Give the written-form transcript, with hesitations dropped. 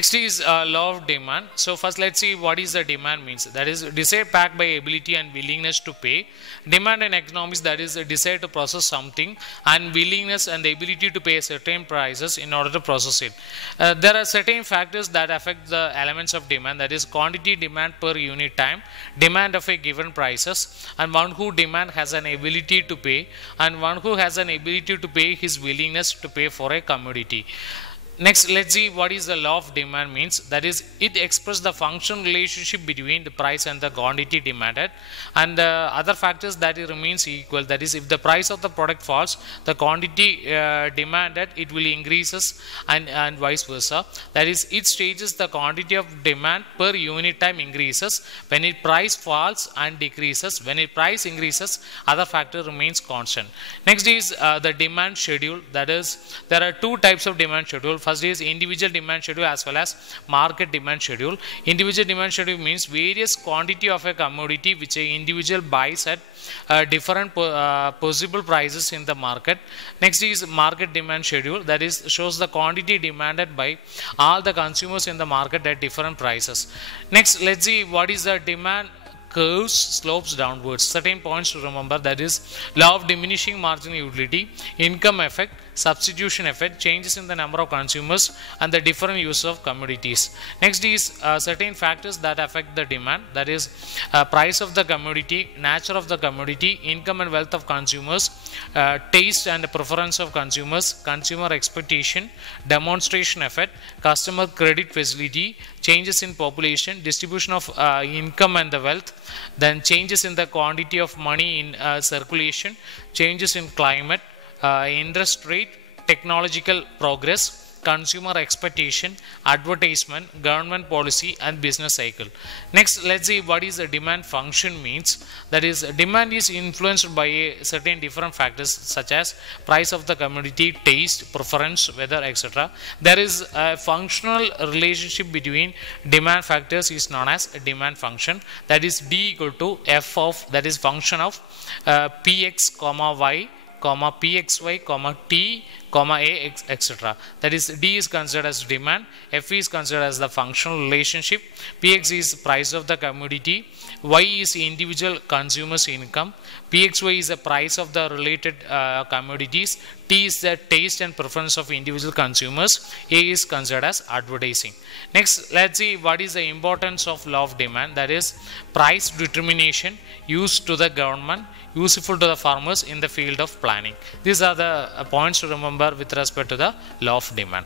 Next is law of demand. So first let's see what is the demand means. That is desire backed by ability and willingness to pay. Demand in economics, that is a desire to process something and willingness and the ability to pay certain prices in order to process it. There are certain factors that affect the elements of demand, that is quantity, demand per unit time, demand of a given prices, and one who demand has an ability to pay, and one who has an ability to pay his willingness to pay for a commodity. Next, let's see what is the law of demand means. That is, it expresses the functional relationship between the price and the quantity demanded, and other factors that it remains equal. That is, if the price of the product falls, the quantity demanded it will increases, and vice versa. That is, it stages the quantity of demand per unit time increases when its price falls and decreases. When its price increases, other factor remains constant. Next is the demand schedule. That is, there are two types of demand schedule. First is individual demand schedule as well as market demand schedule. Individual demand schedule means various quantity of a commodity which an individual buys at different possible prices in the market. Next is market demand schedule, that is shows the quantity demanded by all the consumers in the market at different prices. Next, let's see what is the demand curves slopes downwards. Certain points to remember, that is law of diminishing marginal utility, income effect, substitution effect, changes in the number of consumers, and the different use of commodities. Next is certain factors that affect the demand, that is price of the commodity, nature of the commodity, income and wealth of consumers, taste and preference of consumers, consumer expectation, demonstration effect, customer credit facility, changes in population, distribution of income and the wealth, then changes in the quantity of money in circulation, changes in climate, interest rate, technological progress, consumer expectation, advertisement, government policy, and business cycle. Next, let's see what is the demand function means. That is, demand is influenced by a certain different factors such as price of the commodity, taste, preference, weather, etc. There is a functional relationship between demand factors is known as a demand function. That is D equal to F of, that is function of Px comma Y comma Pxy comma T comma A, etc. That is, D is considered as demand, F is considered as the functional relationship, Px is price of the commodity, Y is individual consumers income, Pxy is the price of the related commodities, T is the taste and preference of individual consumers, A is considered as advertising. Next, let's see what is the importance of law of demand. That is, price determination used to the government, useful to the farmers in the field of planning. These are the points to remember with respect to the law of demand.